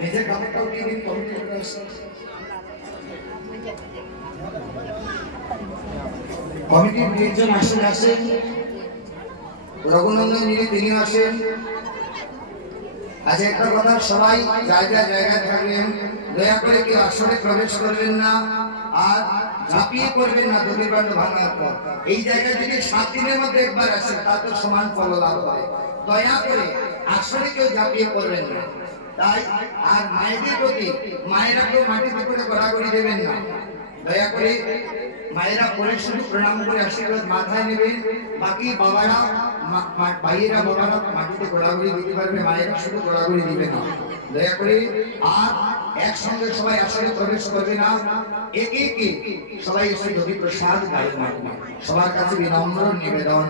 নিজের কাপড়টা উঠিয়ে দিন, কমিটির নির্জন আসেন, রঘুনন্দন তিনি আসেন। আজ একটা কথা, সবাই জায়গায় থাকবেন, দয়া করে কেউ আসরে প্রবেশ করবেন না আর ঝাঁপিয়ে পড়বেন না দলিল বান্ধ ভাঙার পর। এই জায়গায় যদি 7 দিনের মধ্যে একবার আসে তা তো সমান ফল লাভ হয়। দয়া করে আসরে কেউ ঝাঁপিয়ে পড়বেন না। তাই আর মায়েদের প্রতি, মায়েরা কেউ মাটিতে করে গড়াগড়ি দেবেন না। দয়া করে মায়েরা পরে শুধু প্রণাম করে আশীর্বাদ মাথায় নেবেন, বাকি বাবারা ভাইয়েরা বাবারা মাটিতে গোড়াগুড়ি দিতে পারবে, মায়েরা শুধু গোড়াগুড়ি দিবে না। দয়া করে আর একসঙ্গে সবাই আসরে প্রবেশ করবে না, একে একে সবাই এসে যদি প্রসাদ গায়ে মাখবে। সবার কাছে বিনম্র নিবেদন।